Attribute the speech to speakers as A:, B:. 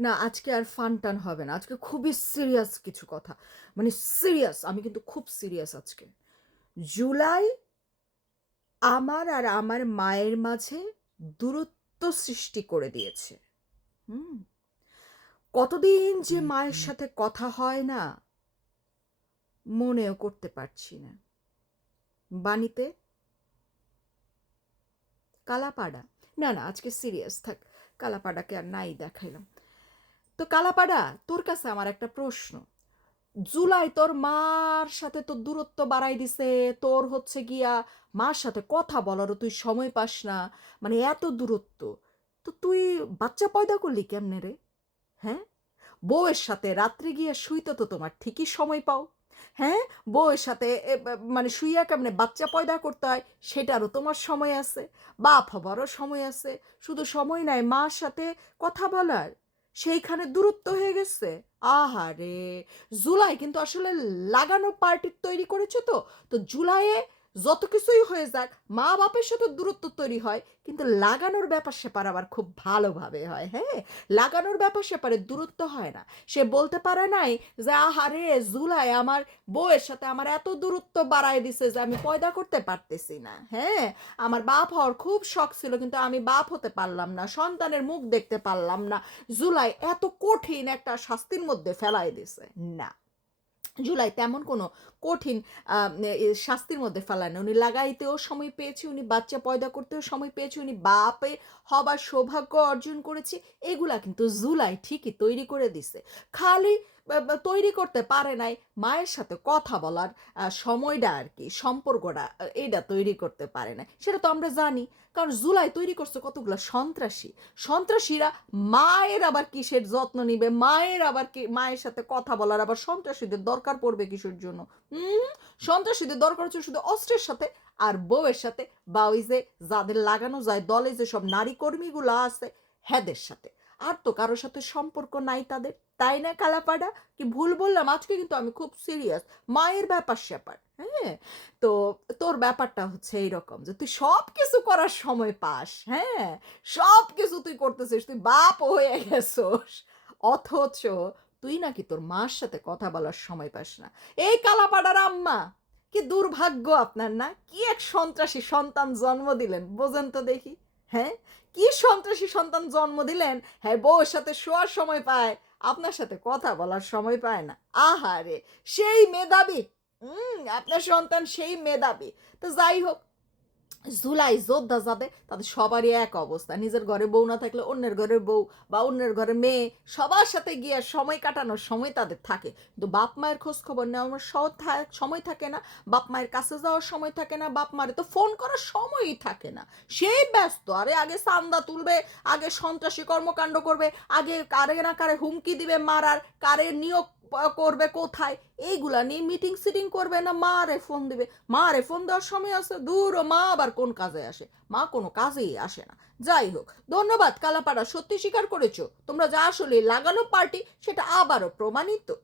A: না আজকে আর ফান টান হবে না। আজকে খুবই সিরিয়াস কিছু কথা। মানে সিরিয়াস আমি কিন্তু খুব সিরিয়াস আজকে। জুলাই আমার আর আমার মায়ের মাঝে দূরত্ব সৃষ্টি করে দিয়েছে। হুম। কতদিন যে মায়ের সাথে কথা হয় না মনেও করতে পারছি না। বাণীতে? কালাপাড়া? না না আজকে সিরিয়াস থাক। কালাপাড়াকে আর নাই দেখাইলাম। তো কালাপাড়া, তোর কাছে আমার একটা প্রশ্ন। জুলাই তোর মার সাথে তোর দূরত্ব বাড়াই দিছে, তোর হচ্ছে গিয়া মার সাথে কথা বলারও তুই সময় পাস না মানে এত দূরত্ব। তো তুই বাচ্চা পয়দা করলি কেমনে রে? হ্যাঁ? বউয়ের সাথে রাত্রে গিয়া শুইতে তো তোমার ঠিকই সময় পাও। হ্যাঁ? বউয়ের সাথে মানে শুইয়া কেমনে বাচ্চা পয়দা করতে হয়, সেটারও তোমার সময় আছে, বাপ হবারও সময় আছে। শুধু সময় নাই, মার সাথে কথা বলার। সেইখানে দূরত্ব হয়ে গেছে। আহারে! জুলাই কিন্তু আসলে লাগানো পার্টির তৈরি করেছে তো। তো জুলাইয়ে যত কিছুই হয়ে যাক, মা বাপের সাথে দূরত্ব তৈরি হয়, কিন্তু লাগানোর ব্যাপার স্যাপার আবার খুব ভালোভাবে হয় হ্যাঁ? লাগানোর ব্যাপার স্যাপারে দূরত্ব হয় না। সে বলতে পারে নাই যে আহারে জুলাই আমার বউয়ের সাথে আমার এত দূরত্ব বাড়ায় দিছে যে, আমি পয়দা করতে পারতেছি না। হ্যাঁ? আমার বাপ হওয়ার খুব শখ ছিল, কিন্তু আমি বাপ হতে পারলাম না, সন্তানের মুখ দেখতে পারলাম না। জুলাই এত কঠিন একটা শাস্তির মধ্যে ফেলাই দিছে। না। জুলাই তেমন কোনো কঠিন শাস্তির মধ্যে ফেলায় না উনি লাগাইতেও সময় পেয়েছে, উনি বাচ্চা পয়দা করতেও সময় পেয়েছে, উনি বাপে হবার সৌভাগ্য অর্জন করেছে। এগুলা কিন্তু জুলাই ঠিকই তৈরি করে দিছে। খালি তৈরি করতে পারে নাই, মায়ের সাথে কথা বলার সময়টা আর কি, সম্পর্কটা এইটা তৈরি করতে পারে না সেটা তো আমরা জানি, কারণ জুলাই তৈরি করছে কতগুলো সন্ত্রাসী। সন্ত্রাসীরা মায়ের আবার কিসের যত্ন নিবে? মায়ের আবার কি, মায়ের সাথে কথা বলার আবার সন্ত্রাসীদের দরকার পড়বে কিসের জন্য? সন্ত্রাসীদের দরকার হচ্ছে শুধু অস্ত্রের সাথে আর বউয়ের সাথে, বা ওই যে যাদের লাগানো যায়, দলে যে সব নারী কর্মীগুলো আছে হ্যাদের সাথে। আর তো কারোর সাথে সম্পর্ক নাই তাদের। তাই না কালাপাড়া? কি ভুল বললাম? আজকে কিন্তু আমি খুব সিরিয়াস মায়ের ব্যাপার স্যাপার হ্যাঁ? তো তোর ব্যাপারটা হচ্ছে এইরকম যে তুই সব কিছু করার সময় পাস হ্যাঁ? সব কিছু তুই করতেছিস, তুই বাপ হয়ে গেছোস। অথচ তুই নাকি তোর মার সাথে কথা বলার সময় পাস না। এই কালাপাড়ার আম্মা, কি দুর্ভাগ্য আপনার না? কি এক সন্ত্রাসী সন্তান জন্ম দিলেন, বোঝেন তো দেখি। হ্যাঁ? কি সন্ত্রাসী সন্তান জন্ম দিলেন? হ্যাঁ বউর সাথে শোয়ার সময় পায়, আপনার সাথে কথা বলার সময় পায় না। আহারে, সেই মেধাবী। হুম, আপনার সন্তান সেই মেধাবী। তো যাই হোক জুলাই যোদ্ধা যাবে তাদের সবারই এক অবস্থা। নিজের ঘরে বউ না থাকলে অন্যের ঘরের বউ বা অন্যের ঘরে মেয়ে সবার সাথে গিয়ে সময় কাটানোর সময় তাদের থাকে। কিন্তু বাপ মায়ের খোঁজ খবর নেওয়ার সময় থাকে না। বাপ মায়ের কাছে যাওয়ার সময় থাকে না। বাপ মারে তো ফোন করার সময়ই থাকে না। সেই ব্যস্ত। আরে আগে চান্দা তুলবে, আগে সন্ত্রাসী কর্মকাণ্ড করবে, আগে কারে না কারে হুমকি দিবে মারার, কারে নিয়োগ করবে কোথায়? এইগুলা নিয়ে মিটিং সিটিং করবে না, মা রে ফোন দেবে। মা রে ফোন দেওয়ার সময় আছে, দূর ও মা আবার কোন কাজে আসে? মা কোনো কাজেই আসে না। যাই হোক, ধন্যবাদ কালাপাড়া, সত্যি স্বীকার করেছ। তোমরা যা আসলে লাগানো পার্টি সেটা আবারও প্রমাণিত।